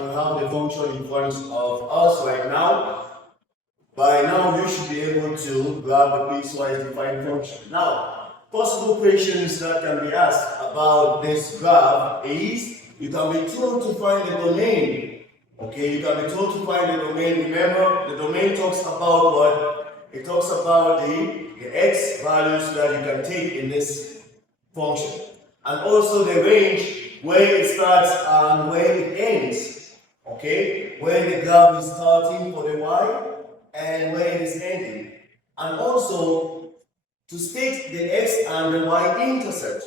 and we have the function in front of us right now. By now, you should be able to grab the piecewise defined function. Now, possible questions that can be asked about this graph is, you can be told to find the domain. Okay, you can be told to find the domain. Remember, the domain talks about what? It talks about the x values that you can take in this function. And also the range where it starts and where it ends. Okay, where the graph is starting for the y and where it is ending. And also to state the x and the y intercept.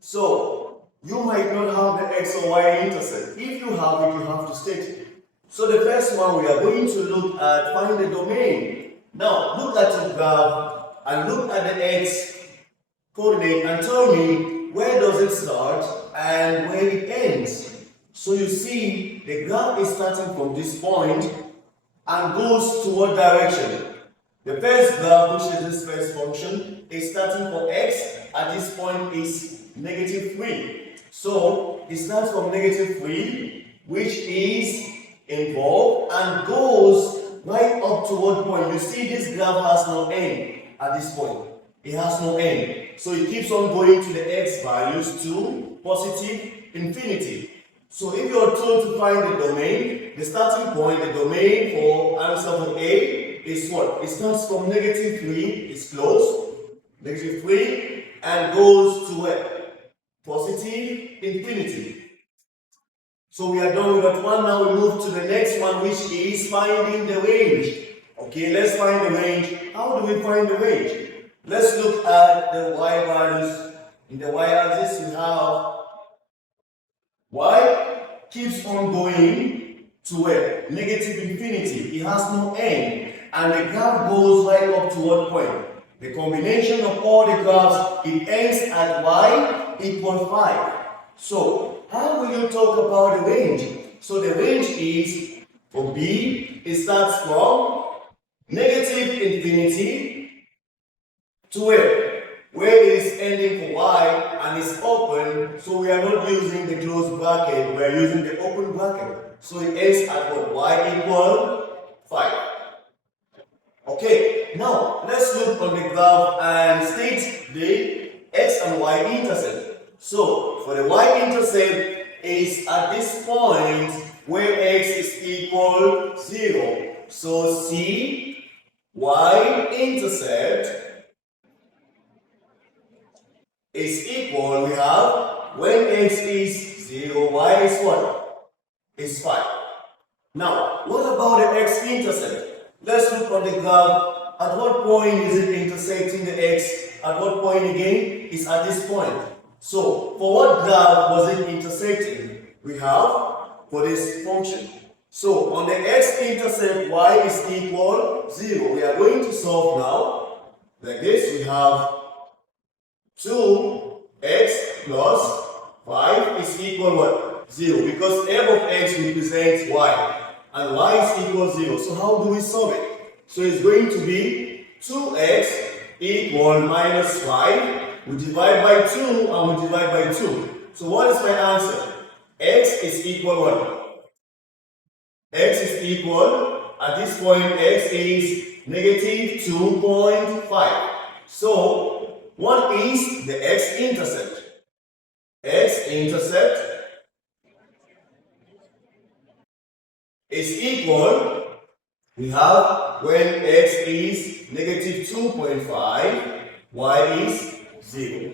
So you might not have the x or y intercept. If you have it, you have to state it. So the first one, we are going to look at find the domain. Now look at the graph and look at the x coordinate and tell me where does it start and where it ends. So you see the graph is starting from this point and goes to what direction? The first graph, which is this first function, is starting for x at this point is -3. So it starts from -3, which is involved and goes right up to what point? You see this graph has no end at this point. It has no end. So it keeps on going to the x values to positive infinity. So if you are told to find the domain, the starting point, the domain for answer for A is what? It starts from -3, it's close, -3, and goes to where? Positive infinity. So we are done with that one. Now we move to the next one, which is finding the range. Okay, let's find the range. How do we find the range? Let's look at the y values. In the y-axis, we have y keeps on going to where? -infinity. It has no end. And the graph goes right up to what point? The combination of all the graphs, it ends at y equals 5. So, how will you talk about the range? So the range is, for B, it starts from -infinity to where? Where it is ending for y and it's open, so we are not using the closed bracket, we are using the open bracket. So it ends at what? Y equals 5. Okay, now let's look on the graph and state the x and y intercept. So for the y-intercept is at this point where x is equal 0. So C y-intercept is equal, we have when x is 0, y is what? Is 5. Now, what about the x-intercept? Let's look on the graph. At what point is it intersecting the x? At what point again? It's at this point. So, for what graph was it intersecting? We have for this function. So, on the x-intercept, y is equal 0. We are going to solve now. Like this, we have 2x plus 5 is equal what? 0. Because f of x represents y. And y is equal 0. So, how do we solve it? So, it's going to be 2x equal -5. We divide by 2 and we divide by 2. So what is my answer? X is equal what? X is equal, at this point, x is -2.5. So what is the x-intercept? X-intercept is equal, we have when x is -2.5, y is 0.